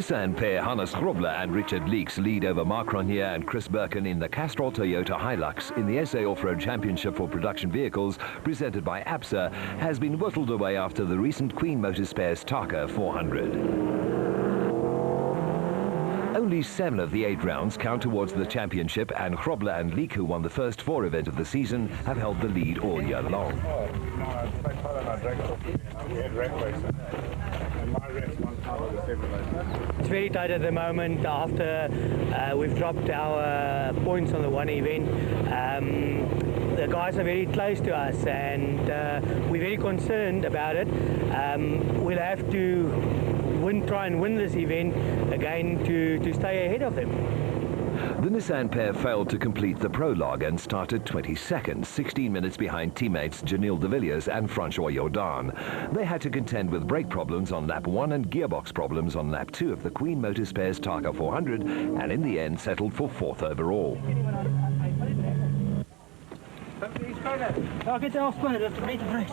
Nissan pair Hannes Grobler and Richard Leeks lead over Mark Cronje and Chris Birkin in the Castrol Toyota Hilux in the SA Off-Road Championship for Production Vehicles presented by APSA has been whittled away after the recent Queen Motorspares Taka 400. Only 7 of the 8 rounds count towards the championship, and Grobler and Leek, who won the first 4 events of the season, have held the lead all year long. It's very tight at the moment after we've dropped our points on the one event. The guys are very close to us and we're very concerned about it. We'll have to try and win this event again to stay ahead of them. The Nissan pair failed to complete the prologue and started 22nd, 16 minutes behind teammates Janil de Villiers and Francois Jordan. They had to contend with brake problems on lap 1 and gearbox problems on lap 2 of the Queen Motorspares Taka 400, and in the end settled for 4th overall.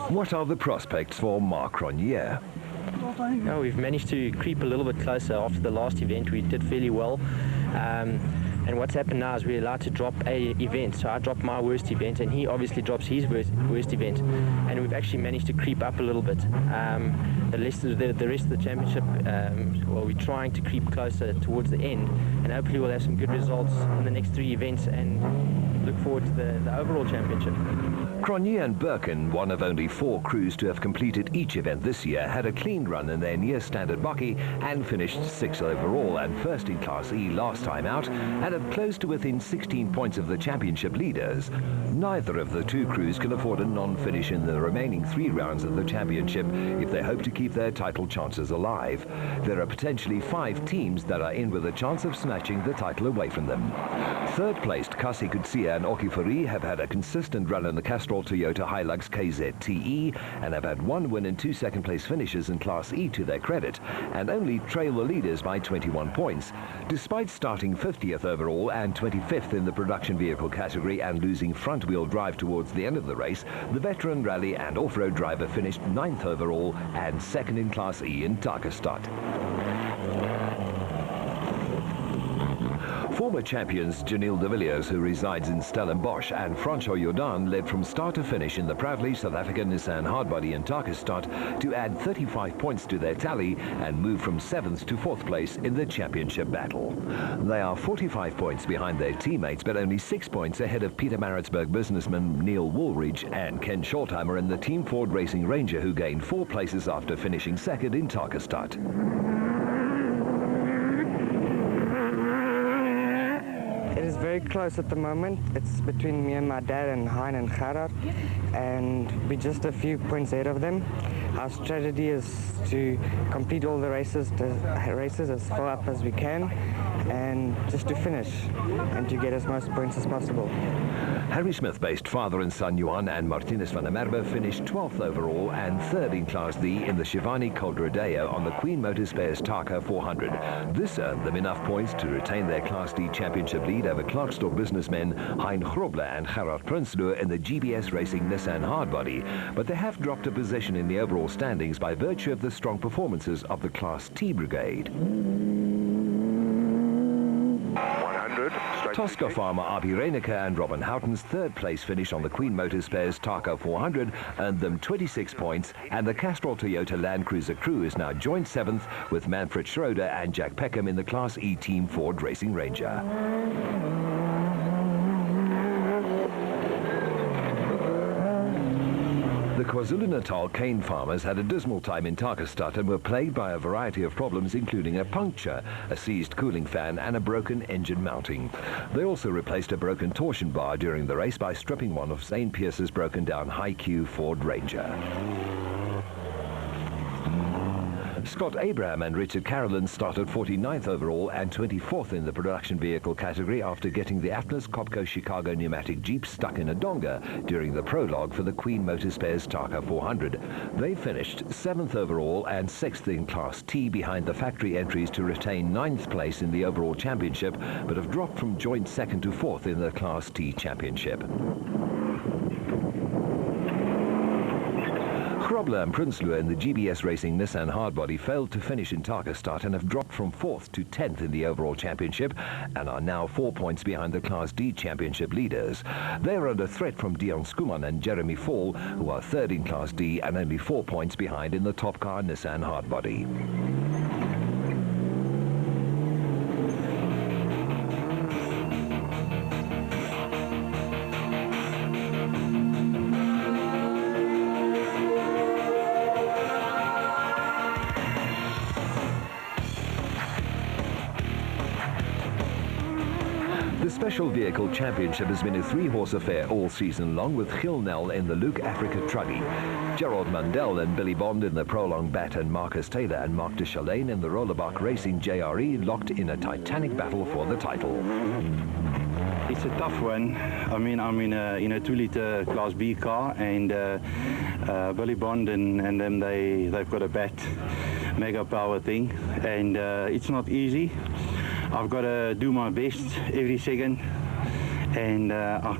What are the prospects for Mark Cronje? No, we've managed to creep a little bit closer after the last event. We did fairly well. And what's happened now is we're allowed to drop a event. So I dropped my worst event and he obviously drops his worst event. And we've actually managed to creep up a little bit. The rest of the championship, well, we're trying to creep closer towards the end. And hopefully we'll have some good results in the next 3 events and look forward to the overall championship. Cronje and Birkin, one of only 4 crews to have completed each event this year, had a clean run in their near-standard Bakkie and finished 6th overall and first in Class E last time out, and had close to within 16 points of the championship leaders. Neither of the 2 crews can afford a non-finish in the remaining 3 rounds of the championship if they hope to keep their title chances alive. There are potentially 5 teams that are in with a chance of snatching the title away from them. Third-placed Kasi Kutsia and Okifuri have had a consistent run in the Castrol Toyota Hilux KZTE and have had 1 win and 2 second-place finishes in Class E to their credit, and only trail the leaders by 21 points. Despite starting 50th overall and 25th in the production vehicle category and losing front-wheel drive towards the end of the race, the veteran rally and off-road driver finished 9th overall and 2nd in Class E in Takestad. Former champions Janil de Villiers, who resides in Stellenbosch, and Francois Jordan led from start to finish in the proudly South African Nissan hardbody in Takestad to add 35 points to their tally and move from 7th to 4th place in the championship battle. They are 45 points behind their teammates, but only 6 points ahead of Pietermaritzburg businessman Neil Woolridge and Ken Scholtheimer in the Team Ford Racing Ranger, who gained 4 places after finishing 2nd in Takestad. It is very close at the moment. It's between me and my dad and Hein and Gerard, and we're just a few points ahead of them. Our strategy is to complete all the races as far up as we can, and just to finish and to get as most points as possible. Harry Smith-based father and son Johan and Martinez van der Merwe finished 12th overall and 3rd in Class D in the Shivani Colradeo on the Queen Motorspares Taka 400. This earned them enough points to retain their Class D championship lead over Klerksdorp businessmen Hein Grobler and Gerard Prinsloo in the GBS Racing Nissan hardbody, but they have dropped a position in the overall standings by virtue of the strong performances of the Class T brigade. Tosca farmer Arby Reyneke and Robin Houghton's 3rd place finish on the Queen Motorspares Taka 400 earned them 26 points, and the Castrol Toyota Land Cruiser crew is now joint 7th with Manfred Schroeder and Jack Peckham in the Class E Team Ford Racing Ranger. The KwaZulu-Natal cane farmers had a dismal time in Takestad and were plagued by a variety of problems, including a puncture, a seized cooling fan and a broken engine mounting. They also replaced a broken torsion bar during the race by stripping one of St. Pierce's broken down high-Q Ford Ranger. Scott Abraham and Richard Carolyn started 49th overall and 24th in the production vehicle category after getting the Atlas Copco Chicago pneumatic Jeep stuck in a donga during the prologue for the Queen Motorspares Taka 400. They finished 7th overall and 6th in Class T behind the factory entries to retain 9th place in the overall championship, but have dropped from joint 2nd to 4th in the Class T championship. Grobler and Prinsloo in the GBS Racing Nissan Hardbody failed to finish in Tarkastad and have dropped from 4th to 10th in the overall championship and are now 4 points behind the Class D championship leaders. They are under threat from Dion Skuman and Jeremy Fall, who are 3rd in Class D and only 4 points behind in the top car Nissan Hardbody. The Special Vehicle Championship has been a 3-horse affair all season long, with Gil Nel in the Luke Africa Truggy, Gerald Mundell and Billy Bond in the Prolong Bat, and Marcus Taylor and Mark de Chalane in the Rollerbach Racing JRE locked in a titanic battle for the title. It's a tough one. I mean, I'm in a 2-liter Class B car, and Billy Bond and them, they've got a Bat mega power thing, and it's not easy. I've got to do my best every second, and I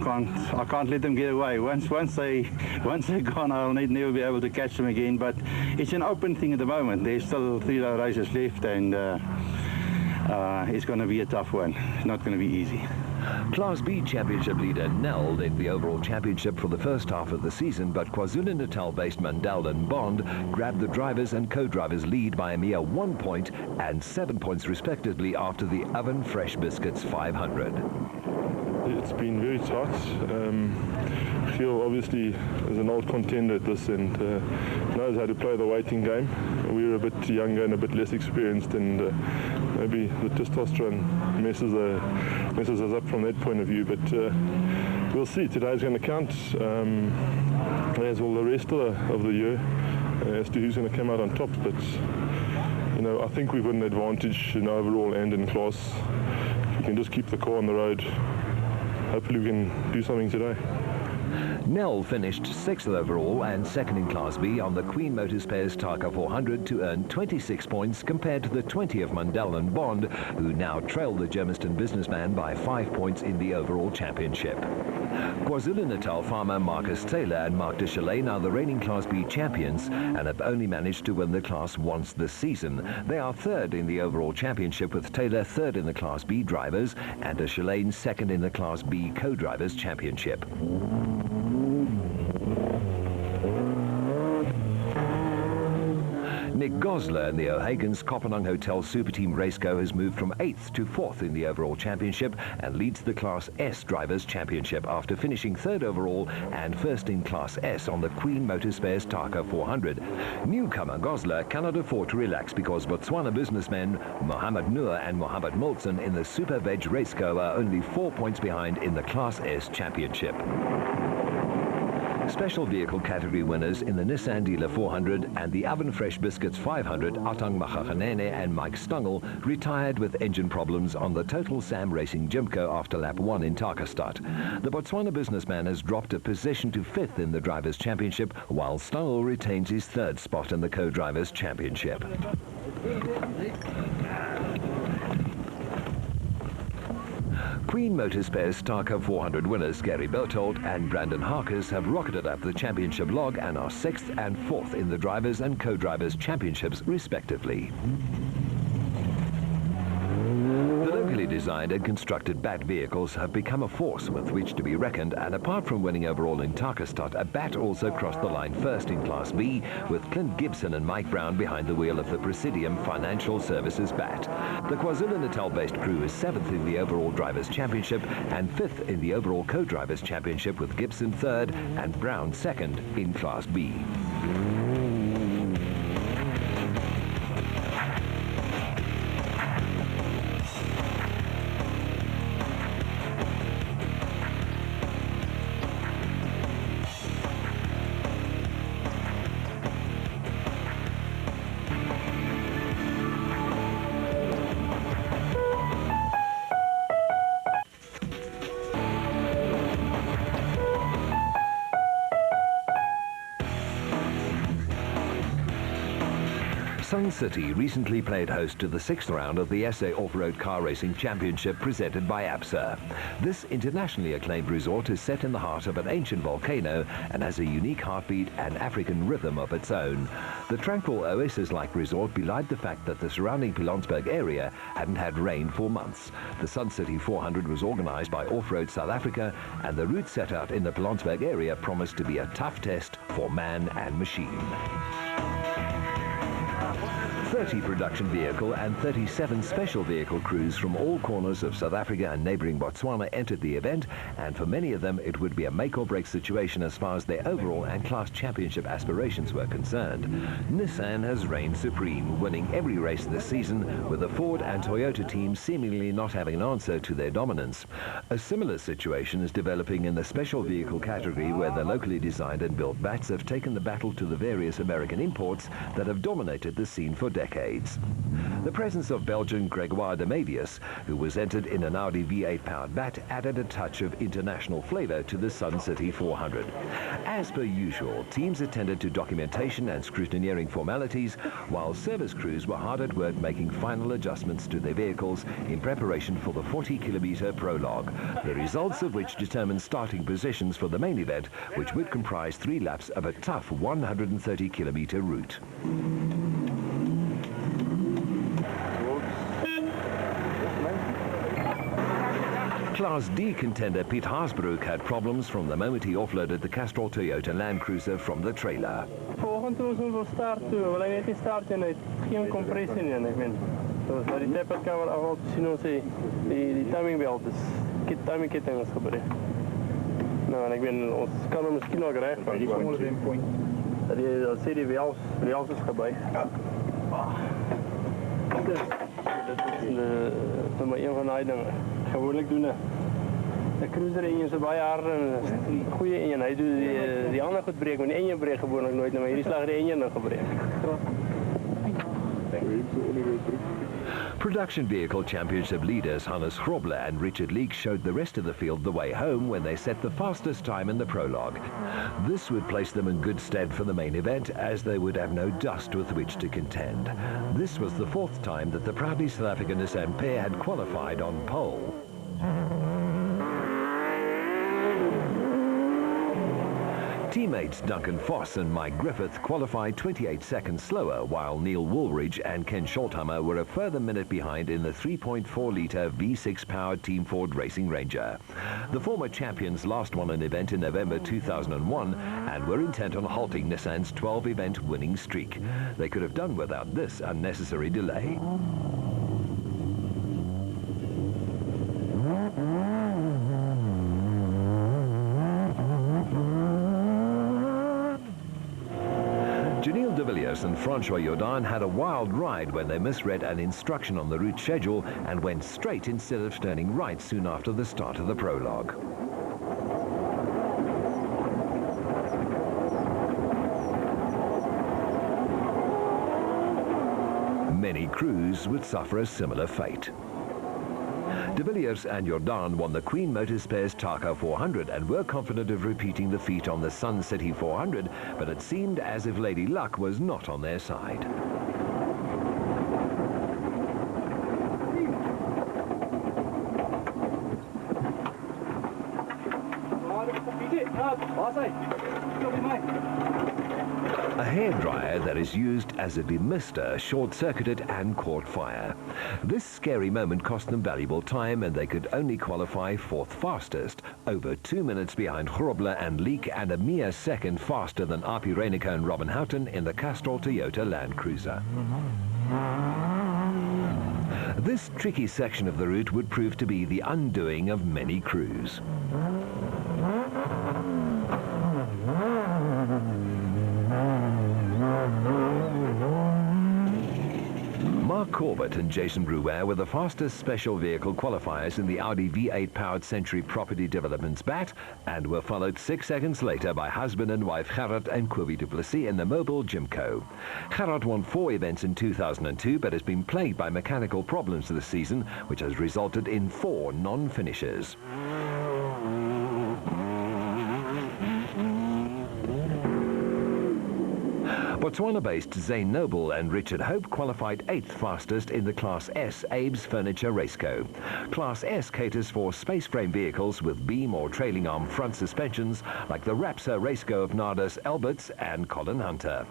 can't let them get away. Once they're gone, I'll never be able to catch them again. But it's an open thing at the moment. There's still 3 races left, and it's going to be a tough one. It's not going to be easy. Class B championship leader Nel led the overall championship for the first half of the season, but KwaZulu-Natal-based Mundell and Bond grabbed the drivers and co-drivers lead by a mere 1 point and 7 points respectively after the Oven Fresh Biscuits 500. It's been very tight. Gil obviously is an old contender at this and knows how to play the waiting game. We're a bit younger and a bit less experienced, and maybe the testosterone messes us up from that point of view, but we'll see. Today's going to count, as will the rest of the year, as to who's going to come out on top. But I think we've got an advantage in overall and in class. If we can just keep the car on the road, hopefully we can do something today. Nel finished 6th overall and 2nd in Class B on the Queen Motorspares Tarka 400 to earn 26 points compared to the 20 of Mundell and Bond, who now trail the Germiston businessman by 5 points in the overall championship. KwaZulu-Natal farmer Marcus Taylor and Mark de Chalane are the reigning Class B champions and have only managed to win the class once this season. They are 3rd in the overall championship, with Taylor 3rd in the Class B drivers and de Chalane 2nd in the Class B co-drivers championship. Nick Gosler in the O'Hagan's Kopanang Hotel Super Team Raceco has moved from 8th to 4th in the overall championship and leads the Class S Drivers' Championship after finishing 3rd overall and 1st in Class S on the Queen Motorspares Tarka 400. Newcomer Gosler cannot afford to relax because Botswana businessmen Mohammed Noor and Mohammed Molson in the Super Veg Raceco are only 4 points behind in the Class S Championship. Special vehicle category winners in the Nissan Dealer 400 and the Oven Fresh Biscuits 500, Atang Machaganene and Mike Stungel, retired with engine problems on the Total Sam Racing Jimco after lap 1 in Tarkastad. The Botswana businessman has dropped a position to 5th in the Drivers' Championship, while Stungel retains his 3rd spot in the Co-Drivers' Championship. Queen Motorspares Tarka 400 winners Gary Bertold and Brandon Harkers have rocketed up the championship log and are 6th and 4th in the Drivers' and Co-Drivers' Championships respectively. The locally designed and constructed BAT vehicles have become a force with which to be reckoned, and apart from winning overall in Tarkastad, a BAT also crossed the line 1st in Class B, with Clint Gibson and Mike Brown behind the wheel of the Presidium Financial Services BAT. The KwaZulu-Natal-based crew is 7th in the overall Drivers' Championship and 5th in the overall Co-Drivers' Championship, with Gibson 3rd and Brown 2nd in Class B. Sun City recently played host to the 6th round of the SA Off-Road Car Racing Championship presented by ABSA. This internationally acclaimed resort is set in the heart of an ancient volcano and has a unique heartbeat and African rhythm of its own. The tranquil oasis-like resort belied the fact that the surrounding Pilanesberg area hadn't had rain for months. The Sun City 400 was organized by Off-Road South Africa, and the route set out in the Pilanesberg area promised to be a tough test for man and machine. 30 production vehicle and 37 special vehicle crews from all corners of South Africa and neighboring Botswana entered the event, and for many of them it would be a make-or-break situation as far as their overall and class championship aspirations were concerned. Nissan has reigned supreme, winning every race this season, with the Ford and Toyota teams seemingly not having an answer to their dominance. A similar situation is developing in the special vehicle category, where the locally designed and built Bats have taken the battle to the various American imports that have dominated the scene for decades. The presence of Belgian Gregoire de Mavius, who was entered in an Audi V8 powered Bat, added a touch of international flavor to the Sun City 400. As per usual, teams attended to documentation and scrutineering formalities, while service crews were hard at work making final adjustments to their vehicles in preparation for the 40-kilometer prologue, the results of which determined starting positions for the main event, which would comprise 3 laps of a tough 130-kilometer route. Class D contender Piet Haasbroek had problems from the moment he offloaded the Castrol Toyota Land Cruiser from the trailer. Volgende ons wil start toe, wil hy net nie start en hy het geen kompressie nie, ek meen. So as die tappetkamer afhaal, sien ons die timing belt is, timing ketting is gebreek. Nou, en ek meen, ons kan hom miskien ook reg van. Die wels is gebuig. Dit is maar een van die dinge. Gewoonlik doen 'n cruiser engine so baie harde en goeie engine. Hy doen die ander goed breek, maar die engine breek gewoonlik nooit, maar hierdie slag die engine nou gebreek. Production Vehicle Championship leaders Hannes Grobler and Richard Leek showed the rest of the field the way home when they set the fastest time in the prologue. This would place them in good stead for the main event, as they would have no dust with which to contend. This was the 4th time that the proudly South African Nissan pair had qualified on pole. Teammates Duncan Foss and Mike Griffith qualified 28 seconds slower, while Neil Woolridge and Ken Scholthammer were a further minute behind in the 3.4-litre V6-powered Team Ford Racing Ranger. The former champions last won an event in November 2001 and were intent on halting Nissan's 12-event winning streak. They could have done without this unnecessary delay. Janelle de Villiers and Francois Jordan had a wild ride when they misread an instruction on the route schedule and went straight instead of turning right soon after the start of the prologue. Many crews would suffer a similar fate. De Villiers and Jordan won the Queen Motorspares Taka 400 and were confident of repeating the feat on the Sun City 400, but it seemed as if Lady Luck was not on their side. A hairdryer that is used as a demister short-circuited and caught fire. This scary moment cost them valuable time, and they could only qualify 4th fastest, over 2 minutes behind Grobler and Leek, and a mere second faster than Api Reinico and Robin Houghton in the Castrol Toyota Land Cruiser. This tricky section of the route would prove to be the undoing of many crews. Mark Corbett and Jason Brouwer were the fastest special vehicle qualifiers in the Audi V8 powered Century Property Developments BAT, and were followed 6 seconds later by husband and wife Gerard and Quovi du Plessis in the Mobile Jimco. Gerard won 4 events in 2002, but has been plagued by mechanical problems this season, which has resulted in 4 non-finishes. Botswana-based Zane Noble and Richard Hope qualified 8th fastest in the Class S Abe's Furniture Raceco. Class S caters for space frame vehicles with beam or trailing arm front suspensions like the Rapsa Raceco of Nadas Alberts and Colin Hunter.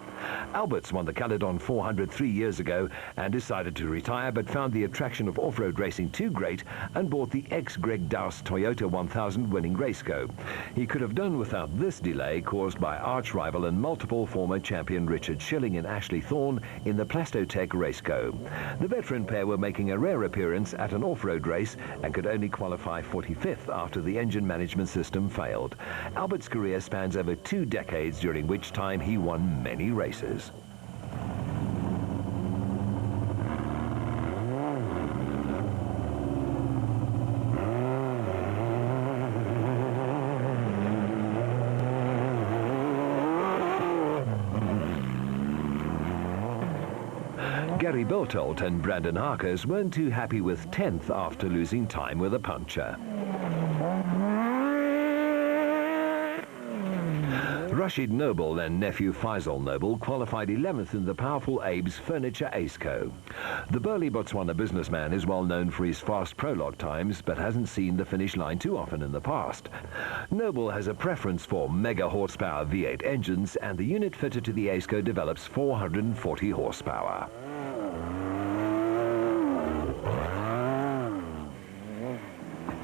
Alberts won the Caledon 400 3 years ago and decided to retire, but found the attraction of off-road racing too great and bought the ex-Greg Dowse Toyota 1000 winning Raceco. He could have done without this delay caused by arch-rival and multiple former champion Richard Schilling and Ashley Thorne in the Plastotech Raceco. The veteran pair were making a rare appearance at an off-road race and could only qualify 45th after the engine management system failed. Albert's career spans over 2 decades, during which time he won many races. Gary Bertolt and Brandon Harkers weren't too happy with 10th after losing time with a puncture. Rashid Noble and nephew Faisal Noble qualified 11th in the powerful Abe's Furniture Aceco. The burly Botswana businessman is well known for his fast prologue times, but hasn't seen the finish line too often in the past. Noble has a preference for mega horsepower V8 engines, and the unit fitted to the Aceco develops 440 horsepower.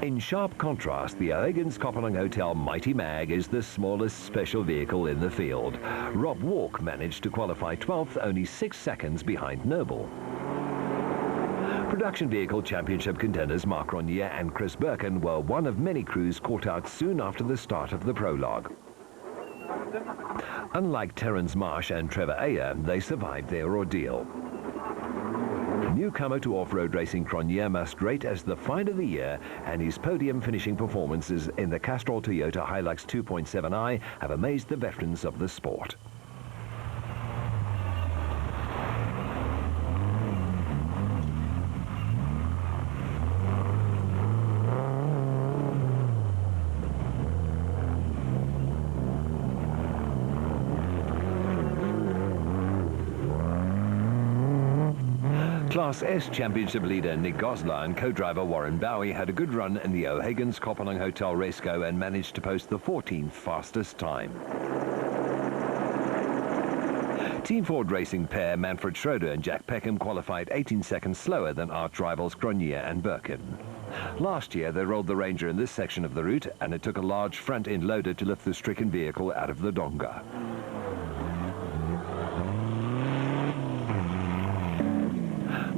In sharp contrast, the O'Higgins Kopanang Hotel Mighty Mag is the smallest special vehicle in the field. Rob Walk managed to qualify 12th, only 6 seconds behind Noble. Production vehicle championship contenders Mark Ronier and Chris Birkin were one of many crews caught out soon after the start of the prologue. Unlike Terence Marsh and Trevor Ayer, they survived their ordeal. Newcomer to off-road racing Cronje must rate as the find of the year, and his podium finishing performances in the Castrol Toyota Hilux 2.7i have amazed the veterans of the sport. Class S Championship leader Nick Goslar and co-driver Warren Bowie had a good run in the O'Higgins Kopanang Hotel Raceco and managed to post the 14th fastest time. Team Ford Racing pair Manfred Schroeder and Jack Peckham qualified 18 seconds slower than arch rivals Cronje and Birkin. Last year they rolled the Ranger in this section of the route, and it took a large front-end loader to lift the stricken vehicle out of the donga.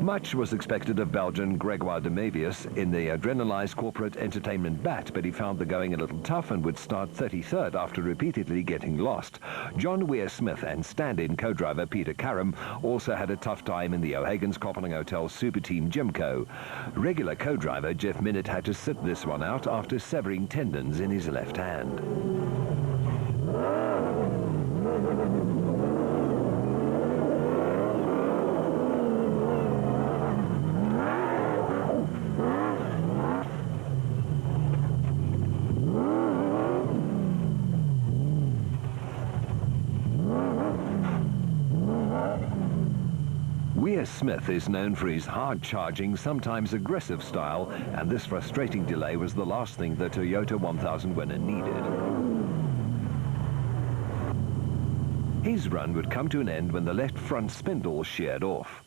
Much was expected of Belgian Gregoire de Mavius in the adrenalized corporate entertainment bat, but he found the going a little tough and would start 33rd after repeatedly getting lost. John Weir-Smith and stand-in co-driver Peter Karam also had a tough time in the O'Higgins Kopanang Hotel Super Team Jimco. Regular co-driver Jeff Minnett had to sit this one out after severing tendons in his left hand. Weir-Smith is known for his hard-charging, sometimes aggressive style, and this frustrating delay was the last thing the Toyota 1000 winner needed. His run would come to an end when the left front spindle sheared off.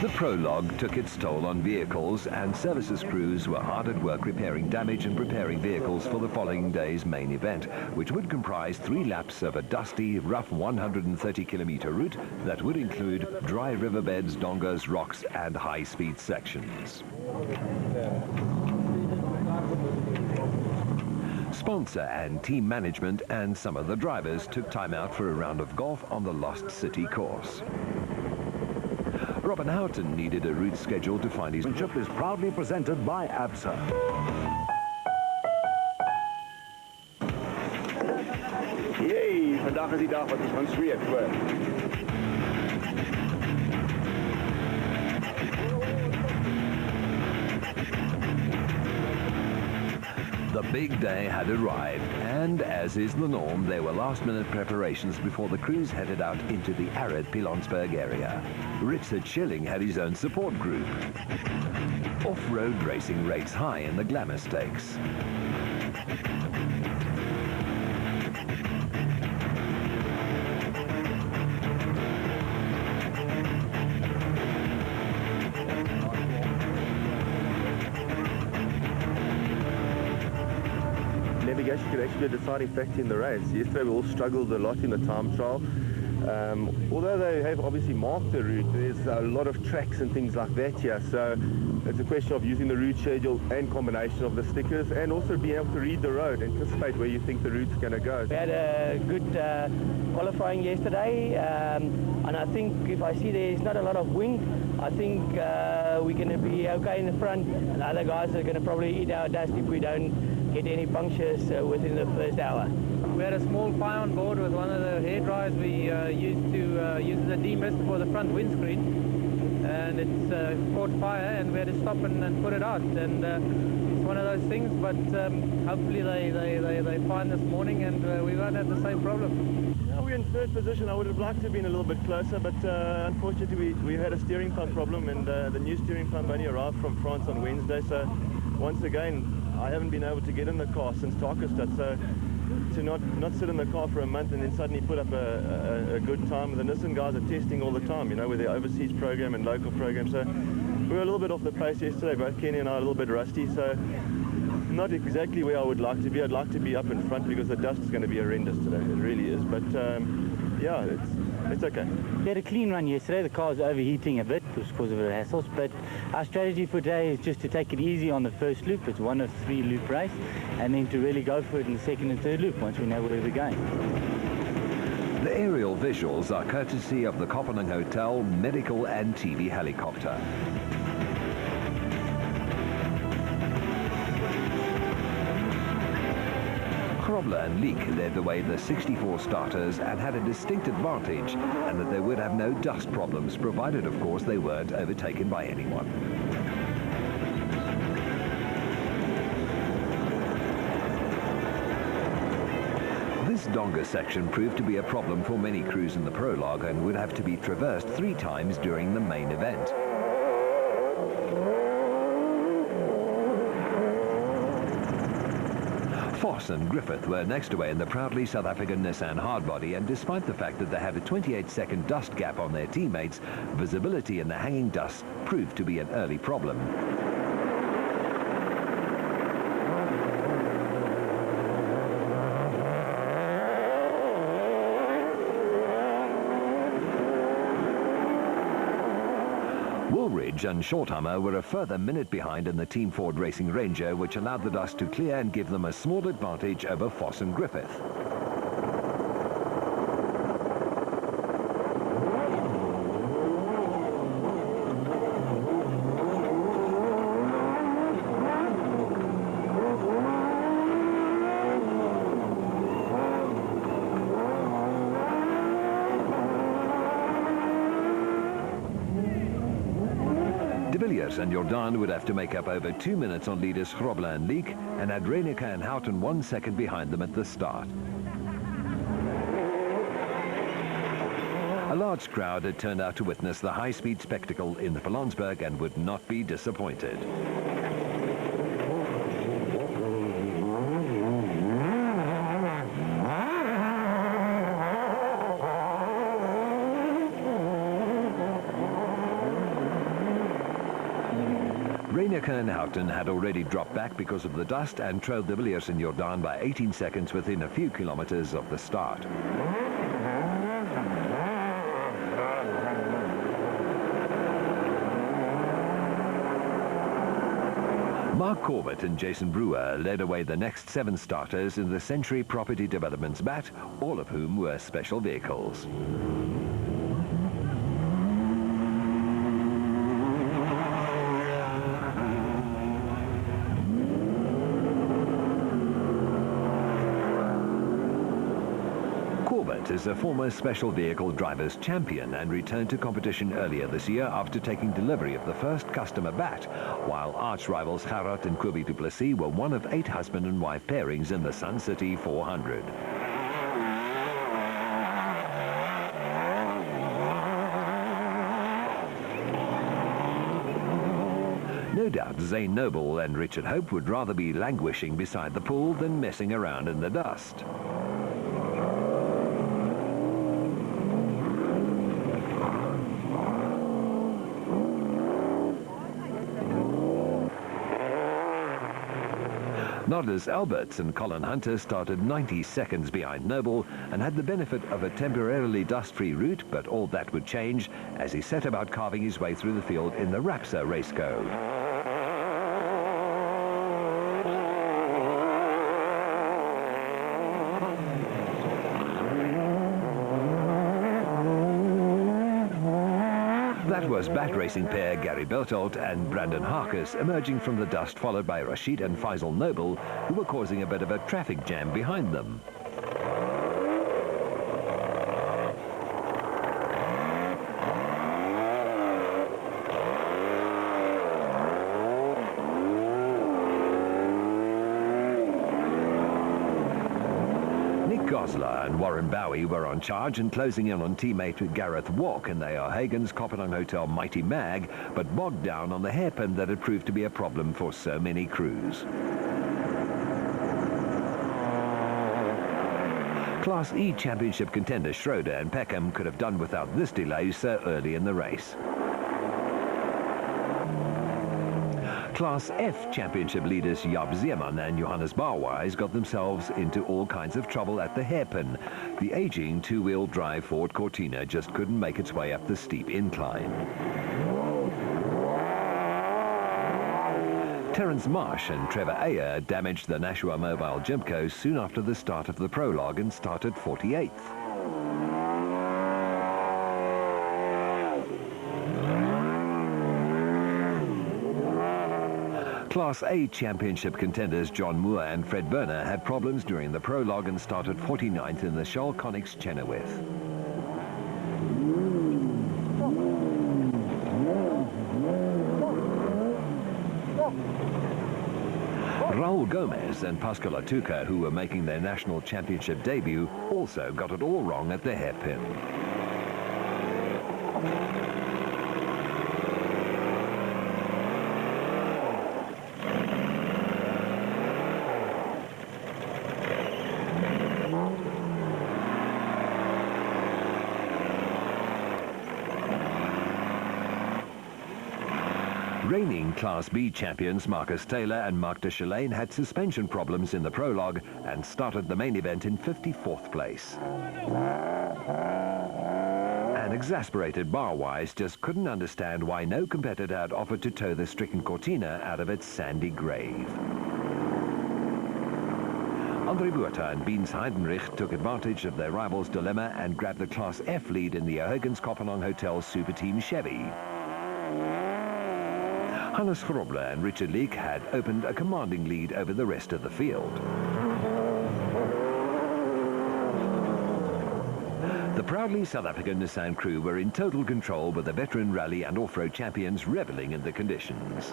The prologue took its toll on vehicles, and services crews were hard at work repairing damage and preparing vehicles for the following day's main event, which would comprise 3 laps of a dusty, rough 130-kilometer route that would include dry riverbeds, dongas, rocks, and high-speed sections. Sponsor and team management and some of the drivers took time out for a round of golf on the Lost City course. Robin Houghton needed a route schedule to find his... Championship is proudly presented by ABSA. Jee, vandaag is die dag wat is van zweet hoor. The big day had arrived, and as is the norm, there were last-minute preparations before the crews headed out into the arid Pilanesberg area. Richard Schilling had his own support group. Off-road racing rates high in the Glamour Stakes. Navigation could actually be a deciding factor in the race. Yesterday we all struggled a lot in the time trial. Although they have obviously marked the route, there's a lot of tracks and things like that here. So it's a question of using the route schedule and combination of the stickers, and also being able to read the road, anticipate where you think the route's going to go. We had a good qualifying yesterday, and I think if I see there's not a lot of wind, I think we're going to be okay in the front, and the other guys are going to probably eat our dust if we don't get any punctures within the first hour. We had a small fire on board with one of the hair dryers we used to use as a demist for the front windscreen, and it's caught fire, and we had to stop and put it out, and it's one of those things, but hopefully they find this morning and we won't have the same problem. Yeah, we're in third position. I would have liked to have been a little bit closer, but unfortunately we had a steering pump problem, and the new steering pump only arrived from France on Wednesday, so once again I haven't been able to get in the car since Tarkastad, so to not sit in the car for a month and then suddenly put up a good time. The Nissan guys are testing all the time, you know, with their overseas program and local program, so we were a little bit off the pace yesterday. Both Kenny and I are a little bit rusty, so not exactly where I would like to be. I'd like to be up in front because the dust is going to be horrendous today, it really is, but yeah, it's okay. We had a clean run yesterday. The car was overheating a bit because of the hassles, but our strategy for today is just to take it easy on the first loop. It's one of 3 loop race, and then to really go for it in the second and third loop once we know where we're going. The aerial visuals are courtesy of the Kopenhagen Hotel medical and TV helicopter. Grobler and Leek led the way the 64 starters and had a distinct advantage, and that they would have no dust problems, provided of course they weren't overtaken by anyone. This Donga section proved to be a problem for many crews in the prologue and would have to be traversed 3 times during the main event. Foss and Griffith were next away in the proudly South African Nissan hardbody, and despite the fact that they had a 28-second dust gap on their teammates, visibility in the hanging dust proved to be an early problem. Woolridge and Shorthammer were a further minute behind in the Team Ford Racing Ranger, which allowed the dust to clear and give them a small advantage over Foss and Griffith. De Villiers and Jordan would have to make up over 2 minutes on leaders Grobler and Leek, and had Reyneke and Houghton 1 second behind them at the start. A large crowd had turned out to witness the high-speed spectacle in the Pilanesberg and would not be disappointed. Reyneke and Houghton had already dropped back because of the dust and trailed De Villiers and Jordan by 18 seconds within a few kilometers of the start. Mark Corbett and Jason Brewer led away the next 7 starters in the Century Property Developments bat, all of whom were special vehicles. Albert is a former special vehicle drivers champion and returned to competition earlier this year after taking delivery of the first customer bat, while arch rivals Gerard and Kobie du Plessis were one of 8 husband and wife pairings in the Sun City 400. No doubt Zane Noble and Richard Hope would rather be languishing beside the pool than messing around in the dust. Nodlis Alberts and Colin Hunter started 90 seconds behind Noble and had the benefit of a temporarily dust-free route, but all that would change as he set about carving his way through the field in the Rapsa race code. That was bat racing pair Gary Bertolt and Brandon Harkes emerging from the dust, followed by Rashid and Faisal Noble, who were causing a bit of a traffic jam behind them. Goslar and Warren Bowie were on charge and closing in on teammate Gareth Walk in the O'Hagan's Kopanang Hotel Mighty Mag, but bogged down on the hairpin that had proved to be a problem for so many crews. Class E Championship contenders Schroeder and Peckham could have done without this delay so early in the race. Class F Championship leaders Jaap Zeeman and Johannes Bauwais got themselves into all kinds of trouble at the hairpin. The aging two-wheel drive Ford Cortina just couldn't make its way up the steep incline. Terence Marsh and Trevor Ayer damaged the Nashua Mobile Jimco soon after the start of the prologue and started 48th. Class A Championship contenders John Moore and Fred Berner had problems during the prologue and started 49th in the Shell Connex Chenoweth. Raul Gomez and Pascal Atuka, who were making their national championship debut, also got it all wrong at the hairpin. Reigning Class B champions Marcus Taylor and Mark de Chalane had suspension problems in the prologue and started the main event in 54th place. An exasperated Bauwais just couldn't understand why no competitor had offered to tow the stricken Cortina out of its sandy grave. Andre Buerta and Beens Heidenrich took advantage of their rivals' dilemma and grabbed the Class F lead in the O'Hagan's Kopanang Hotel Super Team Chevy. Hannes Grobler and Richard Leek had opened a commanding lead over the rest of the field. The proudly South African Nissan crew were in total control, with the veteran rally and off-road champions reveling in the conditions.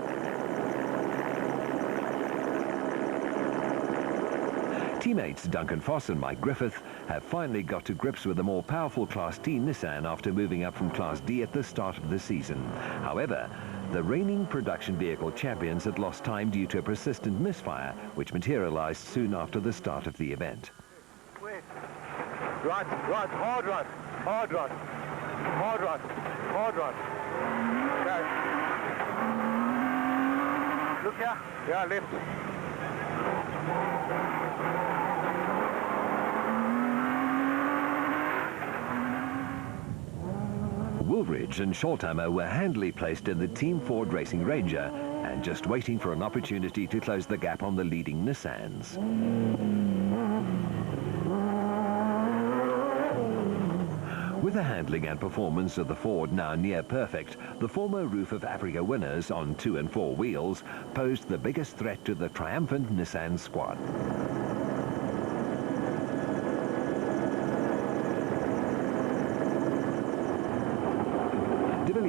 Teammates Duncan Foss and Mike Griffith have finally got to grips with the more powerful Class T Nissan after moving up from Class D at the start of the season. However, the reigning production vehicle champions had lost time due to a persistent misfire, which materialized soon after the start of the event. Right, hard right, hard right, hard right, hard right. Okay. Look here, yeah, left. Woolridge and Schultheimer were handily placed in the Team Ford Racing Ranger and just waiting for an opportunity to close the gap on the leading Nissans. With the handling and performance of the Ford now near perfect, the former Roof of Africa winners on 2 and 4 wheels posed the biggest threat to the triumphant Nissan squad.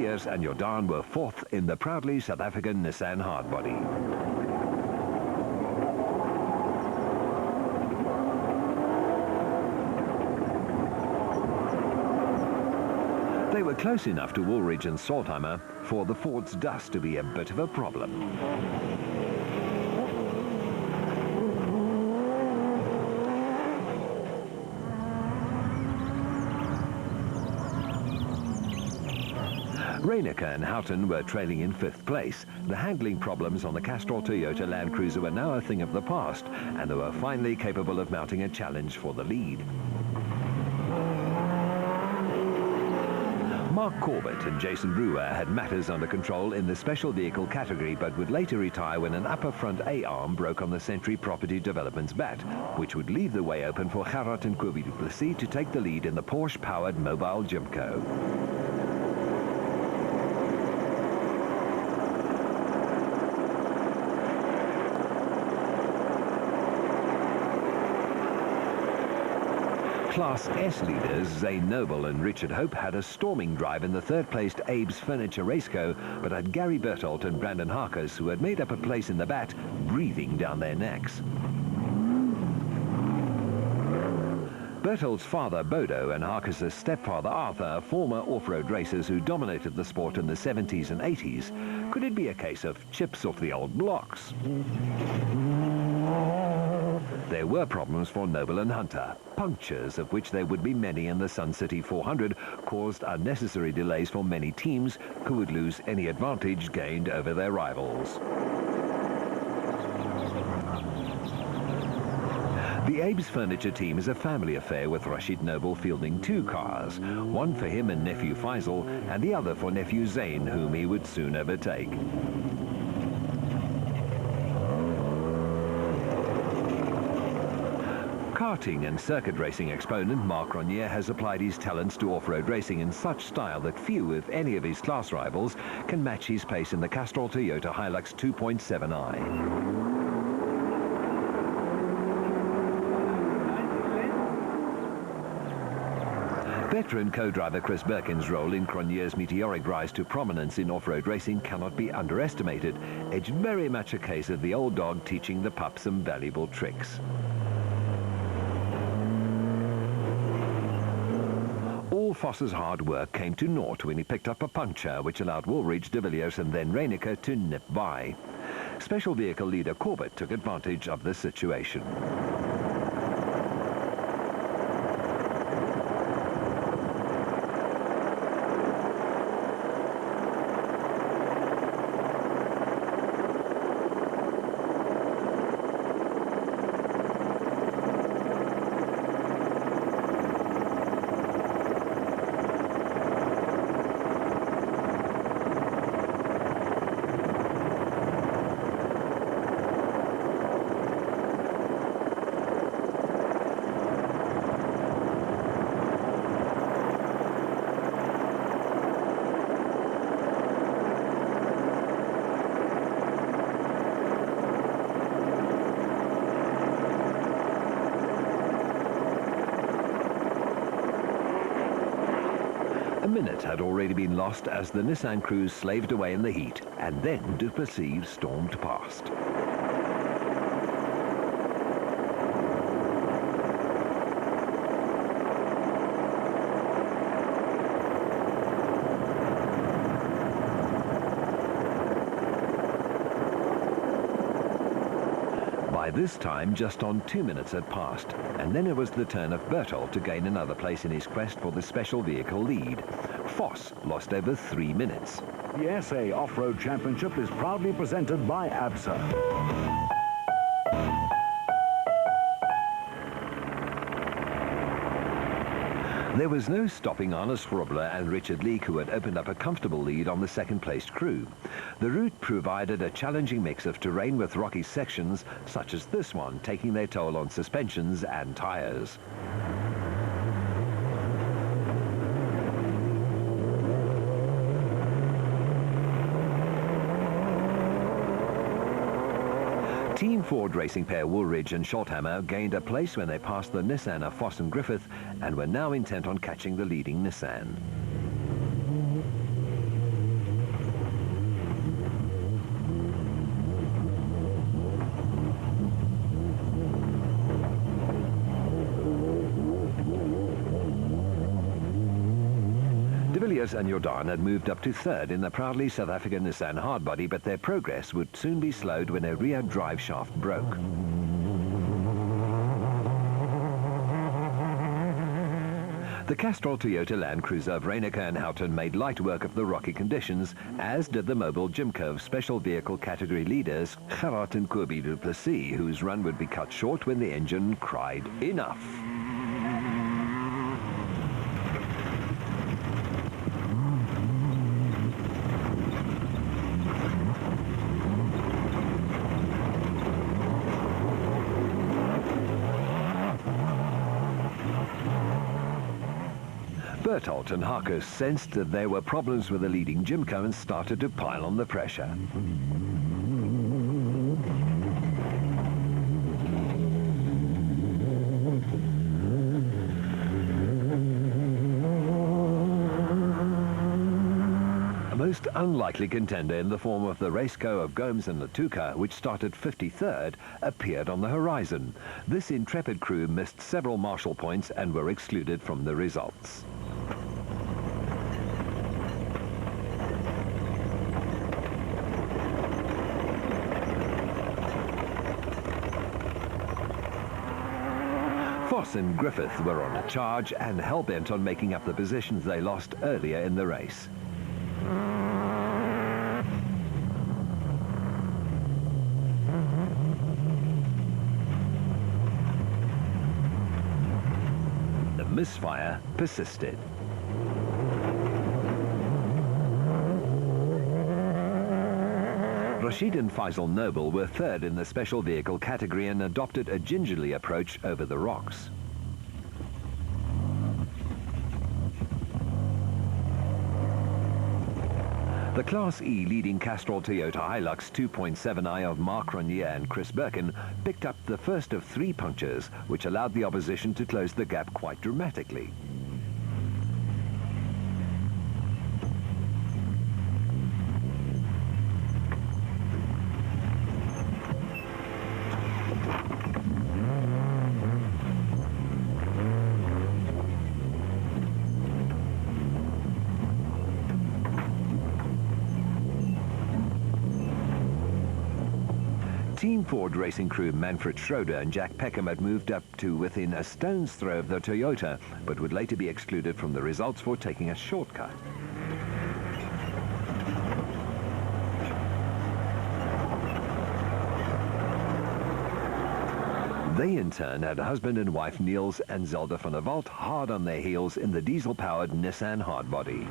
Villiers and Jordan were fourth in the proudly South African Nissan hardbody. They were close enough to Woolridge and Saltheimer for the Ford's dust to be a bit of a problem. Reinecker and Houghton were trailing in fifth place. The handling problems on the Castrol Toyota Land Cruiser were now a thing of the past, and they were finally capable of mounting a challenge for the lead. Mark Corbett and Jason Brewer had matters under control in the special vehicle category, but would later retire when an upper front A-arm broke on the Century Property Development's bat, which would leave the way open for Gerhard and Kobie du Plessis to take the lead in the Porsche-powered Mobile Jimco. Class S leaders Zane Noble and Richard Hope had a storming drive in the third-placed Abe's Furniture Raceco, but had Gary Berthold and Brandon Harkes, who had made up a place in the bat, breathing down their necks. Berthold's father, Bodo, and Harkes' stepfather, Arthur, former off-road racers who dominated the sport in the 70s and 80s. Could it be a case of chips off the old blocks? There were problems for Noble and Hunter. Punctures, of which there would be many in the Sun City 400, caused unnecessary delays for many teams who would lose any advantage gained over their rivals. The Abe's Furniture team is a family affair, with Rashid Noble fielding two cars, one for him and nephew Faisal, and the other for nephew Zane, whom he would soon overtake. Karting and circuit racing exponent Marc Ronier has applied his talents to off-road racing in such style that few, if any, of his class rivals can match his pace in the Castrol Toyota Hilux 2.7i. Veteran co-driver Chris Birkin's role in Cronier's meteoric rise to prominence in off-road racing cannot be underestimated. It's very much a case of the old dog teaching the pup some valuable tricks. All Foss's hard work came to naught when he picked up a puncture which allowed Woolridge, de Villiers and then Reinecker to nip by. Special vehicle leader Corbett took advantage of this situation. A minute had already been lost as the Nissan crews slaved away in the heat, and then du Plessis stormed past. By this time, just on 2 minutes had passed, and then it was the turn of Berthold to gain another place in his quest for the special vehicle lead. Foss lost over 3 minutes. The SA Off-Road Championship is proudly presented by ABSA. There was no stopping Arnes Frobler and Richard Leake, who had opened up a comfortable lead on the second-placed crew. The route provided a challenging mix of terrain with rocky sections, such as this one, taking their toll on suspensions and tyres. Team Ford racing pair Woolridge and Saltheimer gained a place when they passed the Nissan of Foss and Griffith, and were now intent on catching the leading Nissan. De Villiers and Jordan had moved up to third in the proudly South African Nissan hardbody, but their progress would soon be slowed when a rear drive shaft broke. The Castrol Toyota Land Cruiser of Reiniger and Houghton made light work of the rocky conditions, as did the mobile Jimco special vehicle category leaders Gerard and Kobie du Plessis, whose run would be cut short when the engine cried enough. Berthold and Harkus sensed that there were problems with the leading Jimco and started to pile on the pressure. A most unlikely contender in the form of the Raceco of Gomes and Latuka, which started 53rd, appeared on the horizon. This intrepid crew missed several marshal points and were excluded from the results. Foss and Griffith were on a charge and hell-bent on making up the positions they lost earlier in the race. The misfire persisted. Rashid and Faisal Noble were third in the special vehicle category and adopted a gingerly approach over the rocks. The Class E leading Castrol Toyota Hilux 2.7i of Mark Ronier and Chris Birkin picked up the first of 3 punctures, which allowed the opposition to close the gap quite dramatically. Team Ford racing crew Manfred Schroeder and Jack Peckham had moved up to within a stone's throw of the Toyota, but would later be excluded from the results for taking a shortcut. They in turn had husband and wife Niels and Zelda van der Walt hard on their heels in the diesel-powered Nissan hardbody.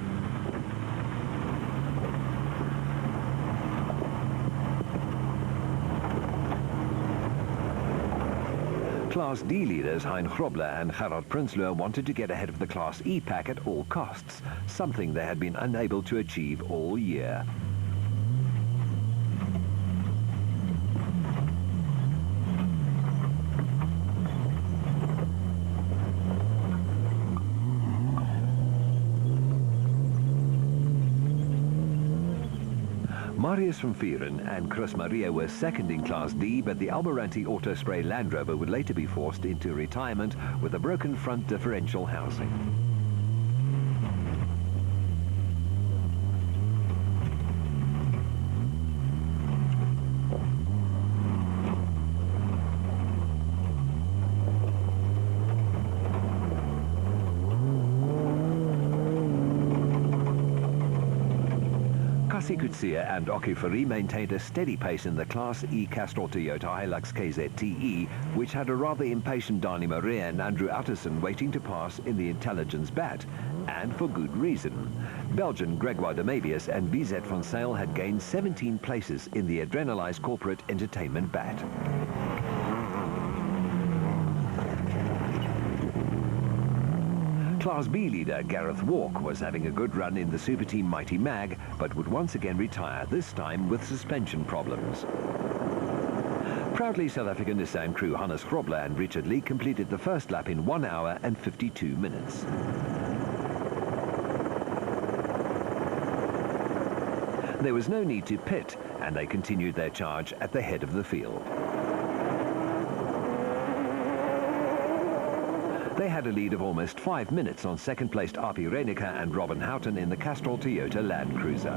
Class D leaders Hein Grobler and Gerard Prinsloo wanted to get ahead of the Class E pack at all costs, something they had been unable to achieve all year. Marius van Vieren and Chris Maria were second in Class D, but the Alboranti Autospray Land Rover would later be forced into retirement with a broken front differential housing. Kutsia and Okifari maintained a steady pace in the Class E Castrol Toyota Hilux KZTE, which had a rather impatient Dani Maria and Andrew Utterson waiting to pass in the Intelligence Bat, and for good reason. Belgian Gregoire de Mabius and Bizet van Sale had gained 17 places in the Adrenalized Corporate Entertainment Bat. Class B leader Gareth Walk was having a good run in the Super Team Mighty Mag, but would once again retire, this time with suspension problems. Proudly South African Nissan crew Hannes Grobler and Richard Lee completed the first lap in 1 hour and 52 minutes. There was no need to pit, and they continued their charge at the head of the field. They had a lead of almost 5 minutes on second-placed Api Reiniger and Robin Houghton in the Castrol Toyota Land Cruiser.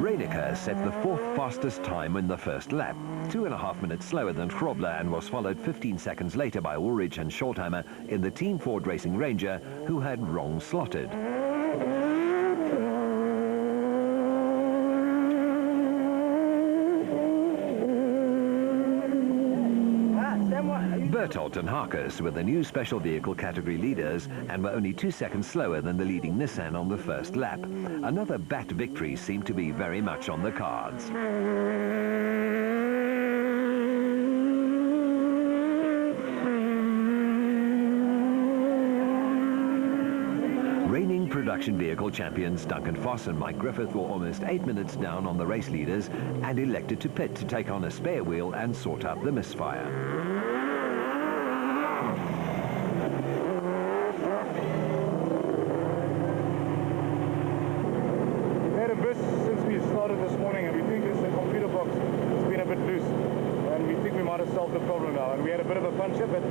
Reiniger set the 4th fastest time in the first lap, 2.5 minutes slower than Grobler, and was followed 15 seconds later by Ulrich and Schortheimer in the Team Ford Racing Ranger, who had wrong slotted. Berthold and Harkus were the new special vehicle category leaders and were only 2 seconds slower than the leading Nissan on the first lap. Another BAT victory seemed to be very much on the cards. Reigning production vehicle champions Duncan Foss and Mike Griffith were almost 8 minutes down on the race leaders and elected to pit to take on a spare wheel and sort out the misfire. Since we started this morning, and we think it's the computer box. It's been a bit loose, and we think we might have solved the problem now. And we had a bit of a puncture, but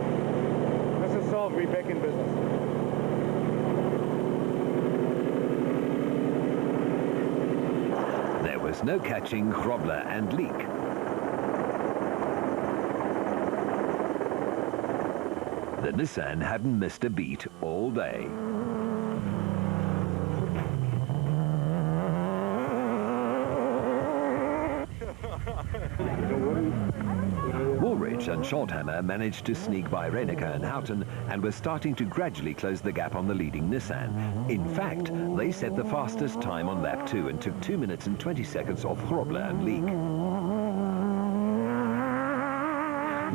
this is solved. We're back in business. There was no catching Grobler and Leek. The Nissan hadn't missed a beat all day. Woolrich and Schortheimer managed to sneak by Reiniger and Houghton and were starting to gradually close the gap on the leading Nissan. In fact, they set the fastest time on lap 2 and took 2 minutes and 20 seconds off Grobler and Leek.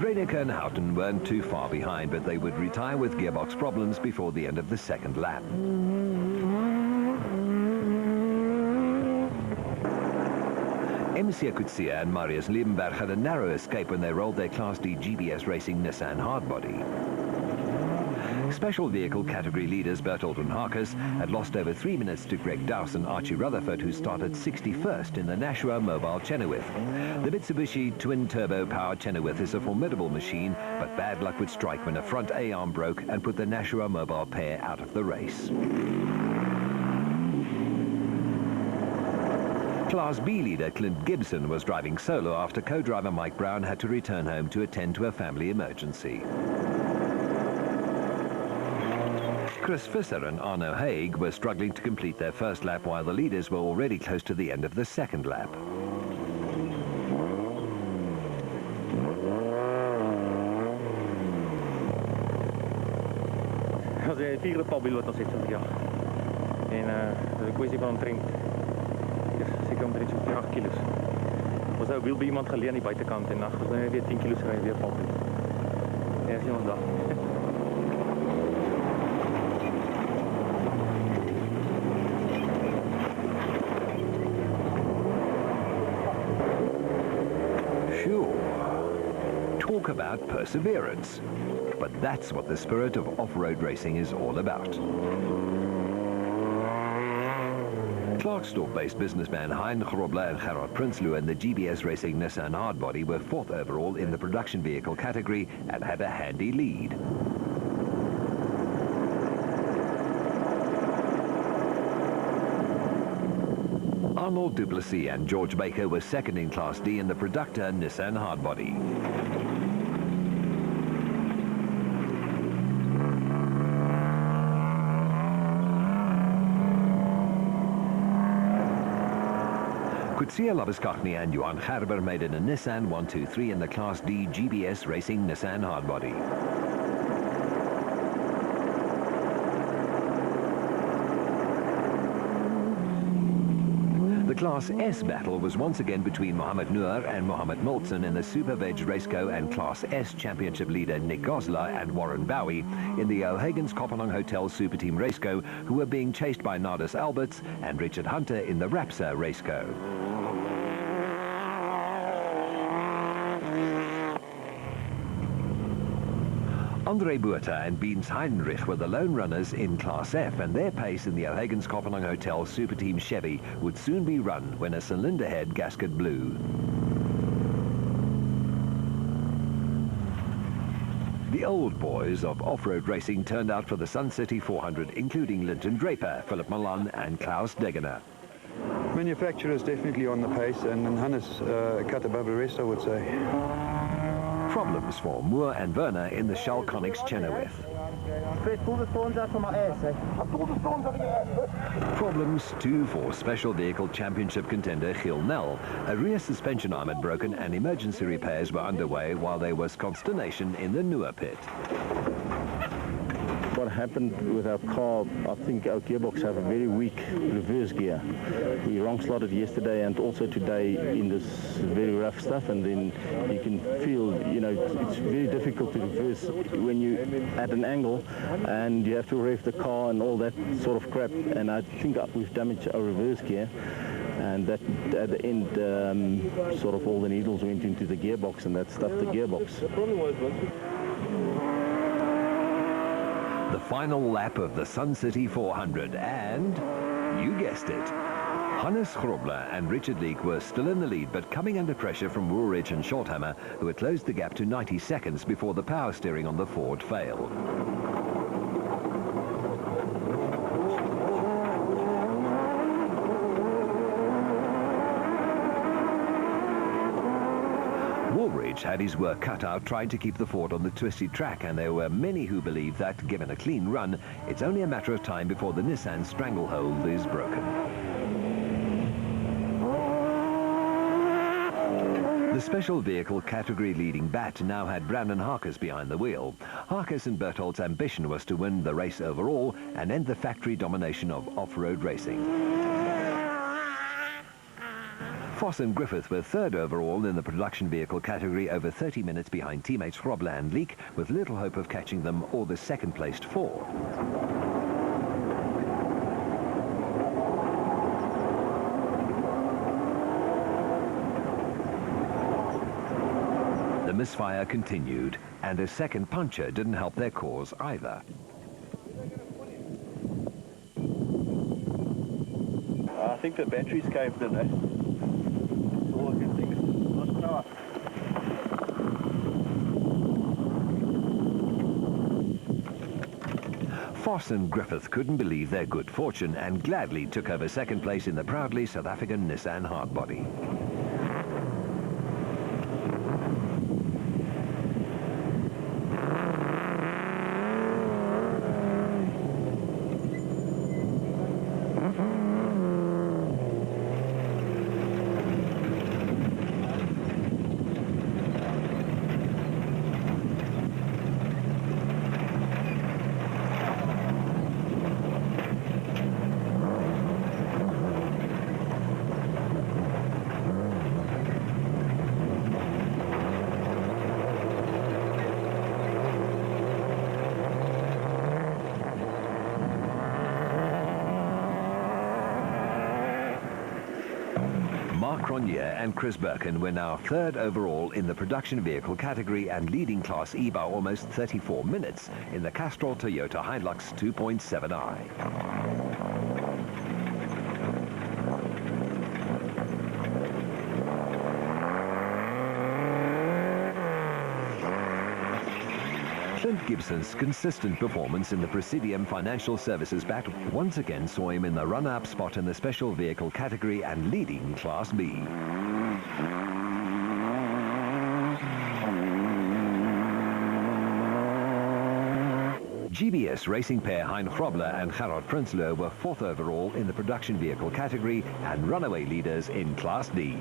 Reiniger and Houghton weren't too far behind, but they would retire with gearbox problems before the end of the second lap. MC Kutsia and Marius Liebenberg had a narrow escape when they rolled their Class D GBS Racing Nissan hardbody. Special vehicle category leaders Berthold and Harkus had lost over 3 minutes to Greg Dowse and Archie Rutherford, who started 61st in the Nashua Mobile Chenoweth. The Mitsubishi twin-turbo powered Chenoweth is a formidable machine, but bad luck would strike when a front A-arm broke and put the Nashua Mobile pair out of the race. Class B leader Clint Gibson was driving solo after co-driver Mike Brown had to return home to attend to a family emergency. Chris Visser and Arno Haig were struggling to complete their first lap, while the leaders were already close to the end of the second lap. Dat is de vierde palbiel wat nog zit, ja. En dat is een kwestie van omtrent. Zeker omtrent zo'n 8 kilo's. Was nou wiel bij iemand geleerd aan die buitenkant en nacht was dan weer 10 kilo's rijden weer palbiel. Ja, is iemand dag. Sure. Talk about perseverance. But that's what the spirit of off-road racing is all about. Klerksdorp-based businessman Hein Grobler and Gerard Prinsloo and the GBS Racing Nissan hardbody were 4th overall in the production vehicle category and had a handy lead. Arnold Duplessis and George Baker were 2nd in Class D in the Productor Nissan hardbody. Kutsia Labuskaghni and Johan Gerber made it a Nissan 123 in the Class D GBS Racing Nissan hardbody. The Class S battle was once again between Mohamed Noor and Mohamed Moltzen in the Super Veg Raceco and Class S Championship leader Nick Goslar and Warren Bowie in the O'Hagan's Kopenhagen Hotel Super Team Raceco, who were being chased by Nardus Alberts and Richard Hunter in the Rapsa Raceco. Andre Buerta and Beens Heinrich were the lone runners in Class F, and their pace in the O'Hagan's Kopanang Hotel Super Team Chevy would soon be run when a cylinder head gasket blew. The old boys of off-road racing turned out for the Sun City 400, including Linton Draper, Philip Milan and Klaus Degener. Manufacturers definitely on the pace, and Hannes cut above the rest, I would say. Problems for Moore and Werner in the Shell Connex Chenoweth. Fred, pull the thorns out from my ass, eh? I pulled the thorns out of your ass. Problems too for Special Vehicle Championship contender Gil Nel. A rear suspension arm had broken and emergency repairs were underway while there was consternation in the Nuer pit. What happened with our car, I think our gearbox have a very weak reverse gear. We wrong slotted yesterday and also today in this very rough stuff, and then you can feel, you know, it's very difficult to reverse when you're at an angle and you have to rev the car and all that sort of crap, and I think we've damaged our reverse gear. And that at the end, sort of all the needles went into the gearbox and that stuffed the gearbox. The final lap of the Sun City 400, and you guessed it, Hannes Grobler and Richard Leek were still in the lead, but coming under pressure from Woolridge and Shorthammer, who had closed the gap to 90 seconds before the power steering on the Ford failed. Woolridge had his work cut out trying to keep the Ford on the twisty track, and there were many who believed that, given a clean run, it's only a matter of time before the Nissan stranglehold is broken. The special vehicle category leading bat now had Brandon Harkes behind the wheel. Harkes and Berthold's ambition was to win the race overall and end the factory domination of off-road racing. Foss and Griffith were third overall in the production vehicle category, over 30 minutes behind teammates Grobler and Leek, with little hope of catching them or the second-placed Ford. The misfire continued, and a second puncture didn't help their cause either. I think the batteries caved in, eh? All I can think is lost power. Foss and Griffith couldn't believe their good fortune and gladly took over second place in the proudly South African Nissan hardbody. Mark Cronje and Chris Birkin were now third overall in the production vehicle category and leading Class E by almost 34 minutes in the Castrol Toyota Hilux 2.7i. Clint Gibson's consistent performance in the Presidium Financial Services battle once again saw him in the runner-up spot in the special vehicle category and leading Class B. GBS racing pair Hein Grobler and Gerard Prinsloo were fourth overall in the production vehicle category and runaway leaders in Class D.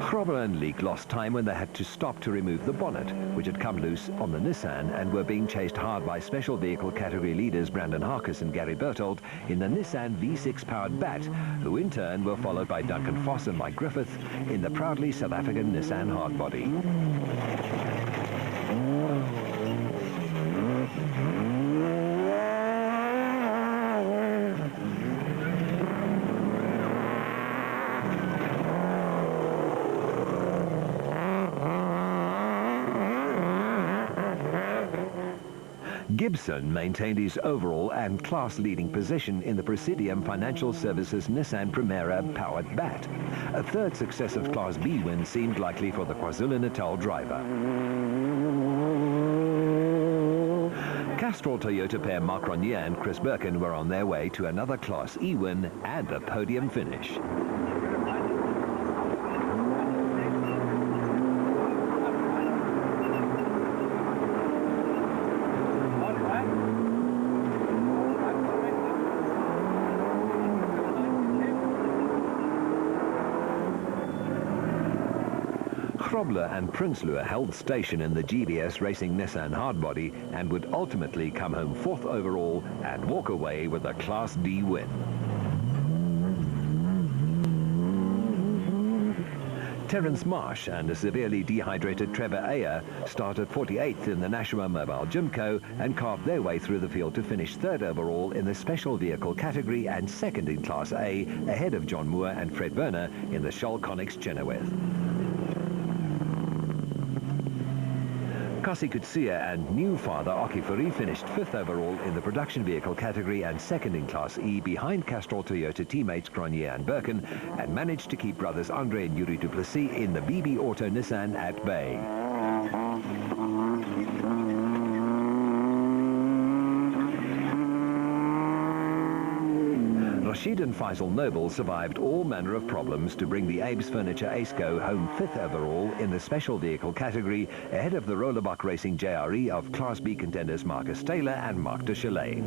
Grobler and Leek lost time when they had to stop to remove the bonnet, which had come loose on the Nissan, and were being chased hard by special vehicle category leaders Brandon Harkes and Gary Berthold in the Nissan V6-powered Bat, who in turn were followed by Duncan Foss and Mike Griffith in the proudly South African Nissan hardbody. Gibson maintained his overall and class-leading position in the Presidium Financial Services Nissan Primera powered bat. A third successive Class B win seemed likely for the KwaZulu-Natal driver. Castrol Toyota pair Mark Ronier and Chris Birkin were on their way to another Class E win and a podium finish. Grobler and Prinsloo held station in the GBS Racing Nissan Hardbody and would ultimately come home 4th overall and walk away with a Class D win. Terence Marsh and a severely dehydrated Trevor Ayer started 48th in the Nashua Mobile Gymco and carved their way through the field to finish 3rd overall in the special vehicle category and 2nd in Class A, ahead of John Moore and Fred Werner in the Shell Connex Chenoweth. Kasi Kutsia and new father Okifuri finished 5th overall in the production vehicle category and 2nd in Class E behind Castrol Toyota teammates Grenier and Birkin, and managed to keep brothers Andre and Yuri Duplessis in the BB Auto Nissan at bay. Rashid and Faisal Noble survived all manner of problems to bring the Abe's Furniture Aceco home 5th overall in the special vehicle category, ahead of the Rollerbach Racing JRE of Class B contenders Marcus Taylor and Marc de Chalet.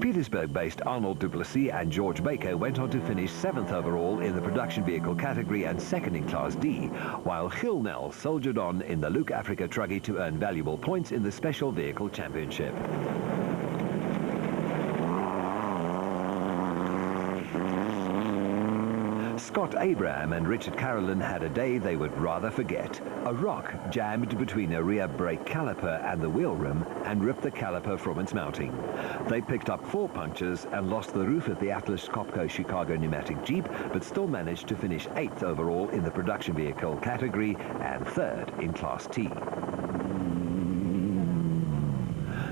Petersburg-based Arnold Duplessis and George Baker went on to finish 7th overall in the production vehicle category and 2nd in Class D, while Gil Nel soldiered on in the Luke Africa Truggy to earn valuable points in the Special Vehicle Championship. Scott Abraham and Richard Carolyn had a day they would rather forget. A rock jammed between a rear brake caliper and the wheel rim and ripped the caliper from its mounting. They picked up 4 punctures and lost the roof of the Atlas Copco Chicago pneumatic Jeep, but still managed to finish 8th overall in the production vehicle category and 3rd in Class T.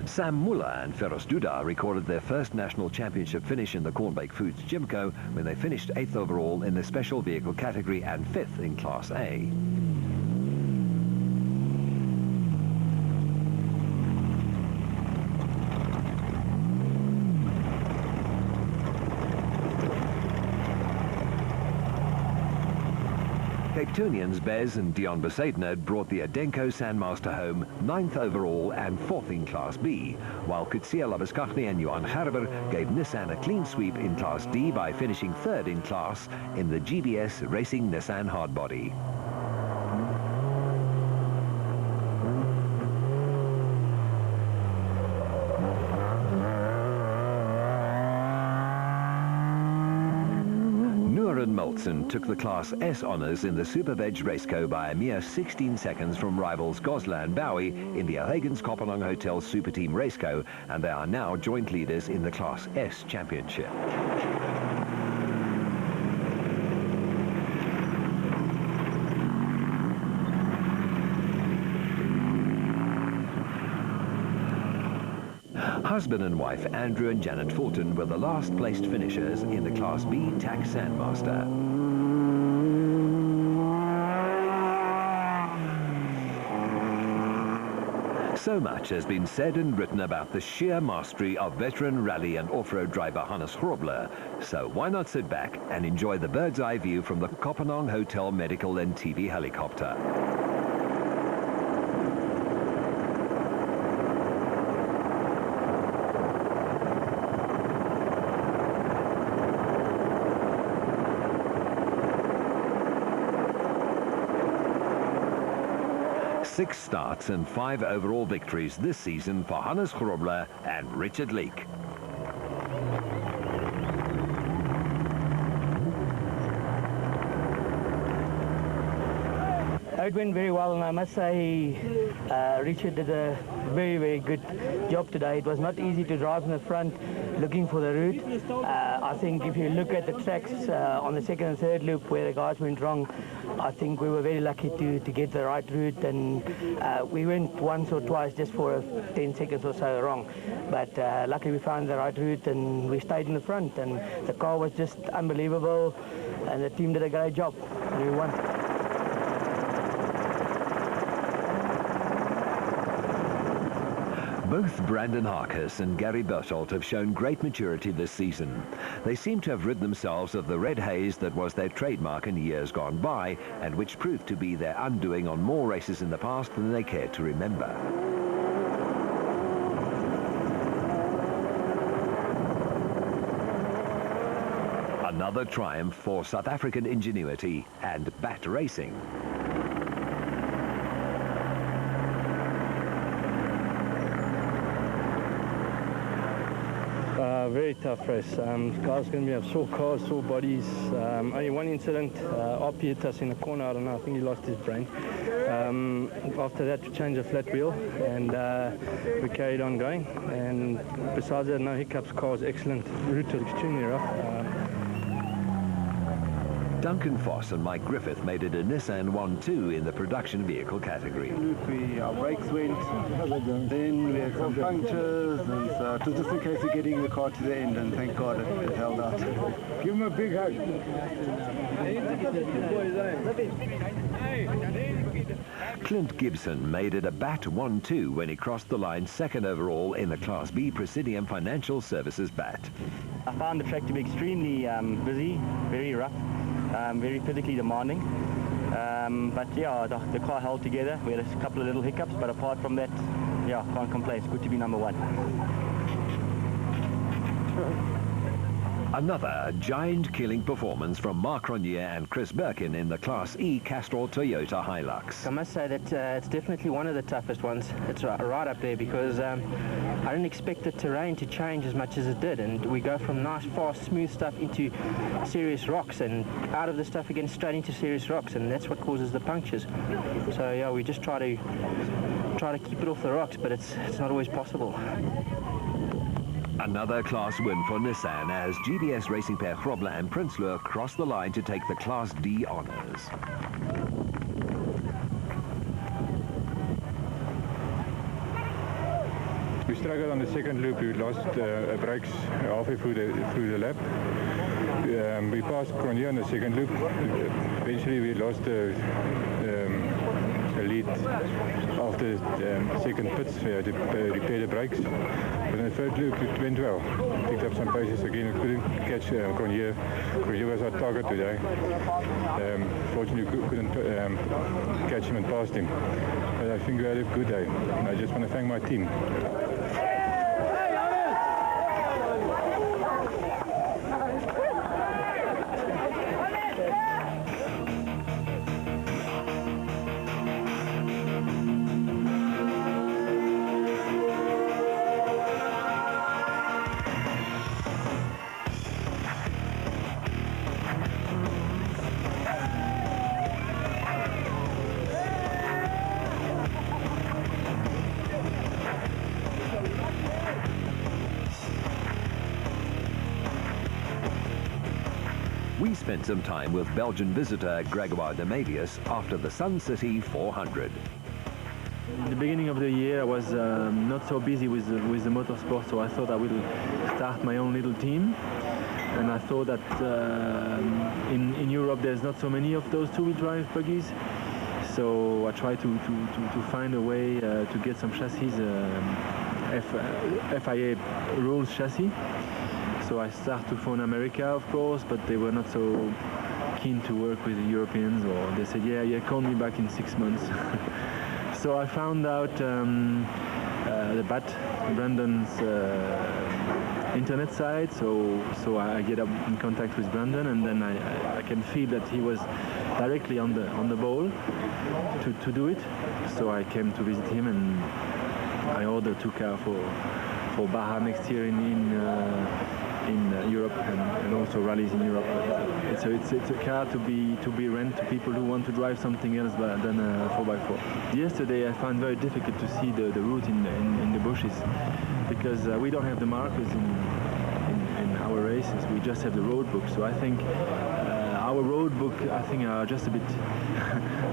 Sam Muller and Feroz Duda recorded their first national championship finish in the Cornbake Foods Gymco when they finished 8th overall in the special vehicle category and 5th in Class A. Cape Townians Bez and Dion Besaidner brought the Adenko Sandmaster home 9th overall and 4th in Class B, while Kutsia Labuskachny and Johan Gerber gave Nissan a clean sweep in Class D by finishing 3rd in class in the GBS Racing Nissan Hardbody. Moltzen took the Class S honours in the Super Veg Raceco by a mere 16 seconds from rivals Goslar and Bowie in the O'Hagan's Kopanong Hotel Super Team Raceco, and they are now joint leaders in the Class S Championship. Husband and wife Andrew and Janet Fulton were the last placed finishers in the Class B TAC Sandmaster. So much has been said and written about the sheer mastery of veteran rally and off-road driver Hannes Grobler, so why not sit back and enjoy the bird's eye view from the Kopanong Hotel Medical and TV helicopter. Six starts and 5 overall victories this season for Hannes Grobler and Richard Leek. it went very well, and I must say Richard did a very, very good job today. It was not easy to drive in the front looking for the route. I think if you look at the tracks on the second and third loop where the guys went wrong, I think we were very lucky to get the right route, and we went once or twice just for 10 seconds or so wrong. But luckily we found the right route and we stayed in the front, and the car was just unbelievable, and the team did a great job, and we won. Both Brandon Harkes and Gary Berthold have shown great maturity this season. They seem to have rid themselves of the red haze that was their trademark in years gone by, and which proved to be their undoing on more races in the past than they cared to remember. Another triumph for South African ingenuity and BAT Racing. Very tough race. Guys going to have sore cars, sore bodies. Only one incident, RP hit us in the corner, I don't know, I think he lost his brain. After that we changed the flat wheel and we carried on going, and besides that, no hiccups. Car was excellent, route was extremely rough. Duncan Foss and Mike Griffith made it a Nissan 1-2 in the production vehicle category. Our brakes went, then we had some punctures, and so it was just in case of getting the car to the end, and thank God it held out. Give him a big hug. Clint Gibson made it a BAT 1-2 when he crossed the line second overall in the Class B Presidium Financial Services BAT. I found the track to be extremely busy, very rough. Very physically demanding, but yeah, the car held together. We had a couple of little hiccups, but apart from that, yeah, can't complain. It's good to be number one. Another giant-killing performance from Mark Ronier and Chris Birkin in the Class E Castrol Toyota Hilux. I must say that it's definitely one of the toughest ones. It's right up there because I didn't expect the terrain to change as much as it did, and we go from nice, fast, smooth stuff into serious rocks, and out of the stuff again straight into serious rocks, and that's what causes the punctures. So yeah, we just try to keep it off the rocks, but it's not always possible. Another class win for Nissan as GBS racing pair Grobler and Prinsloo crossed the line to take the Class D honours. We struggled on the second loop. We lost brakes halfway through the lap. We passed Cronje on the second loop. Eventually we lost the lead after the second pits to repair the brakes. But in the third loop it went well. Picked up some paces again. We couldn't catch Cronje. Cronje was our target today. Fortunately we couldn't catch him and passed him. But I think we had a good day. And I just want to thank my team. We spent some time with Belgian visitor Gregoire de Medius after the Sun City 400. In the beginning of the year I was not so busy with the motorsport, so I thought I would start my own little team. And I thought that in Europe there's not so many of those two-wheel drive buggies. So I tried to find a way to get some chassis, FIA rules chassis. So I started to phone America, of course, but they were not so keen to work with the Europeans, or they said, yeah, call me back in 6 months. So I found out the BAT, Brandon's internet site, so I get up in contact with Brandon, and then I can feel that he was directly on the ball to do it. So I came to visit him, and I ordered 2 cars for Baja next year in Europe and also also rallies in Europe. But it's a car to be rent to people who want to drive something else than a 4x4. Yesterday I found very difficult to see the route in the bushes because we don't have the markers in our races. We just have the road book. So I think our road book are just a bit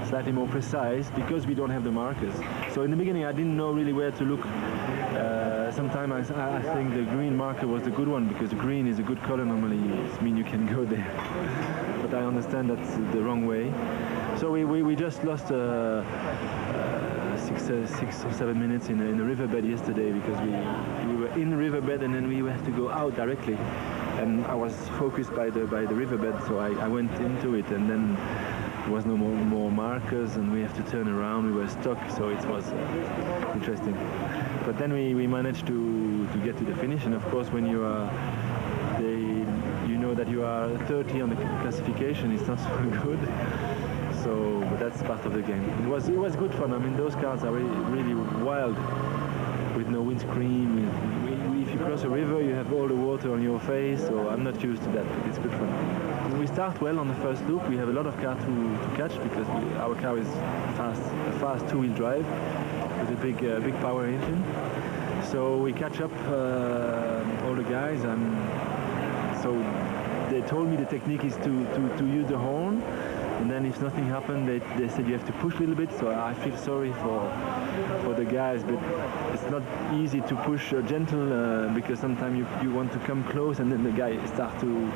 slightly more precise because we don't have the markers. So in the beginning I didn't know really where to look. Sometimes I think the green marker was the good one because green is a good color normally. It means you can go there. But I understand that's the wrong way. So we just lost 6 or 7 minutes in the riverbed yesterday because we were in the riverbed and then we had to go out directly. And I was focused by the riverbed, so I went into it, and then there was no more markers, and we have to turn around. We were stuck, so it was interesting. But then we managed to get to the finish, and of course, when you are, you know that you are 30 on the classification, it's not so good. So, but that's part of the game. It was good fun. I mean, those cars are really wild, with no windscreen. If you cross a river, you have all the water on your face, so I'm not used to that, but it's good fun. We start well on the first loop. We have a lot of car to catch because our car is a fast two-wheel drive with a big power engine. So we catch up all the guys, and so they told me the technique is to use the horn. And then if nothing happened, they said you have to push a little bit, so I feel sorry for the guys, but it's not easy to push gentle because sometimes you want to come close and then the guy starts to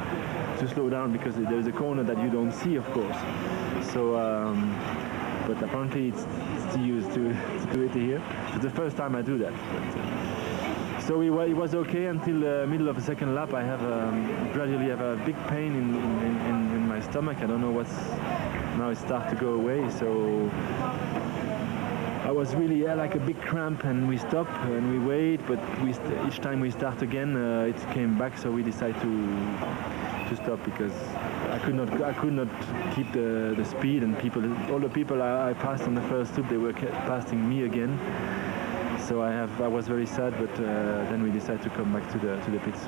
slow down because there's a corner that you don't see, of course. So, but apparently it's used to do it here. It's the first time I do that. So it was okay until the middle of the second lap. I gradually have a big pain in my stomach. I don't know what's. Now it starts to go away. So I was really like a big cramp, and we stop and we wait. But each time we start again, it came back. So we decided to stop because I could not keep the speed, and all the people I passed on the first loop, they were passing me again. So I was very sad, but then we decided to come back to the pits.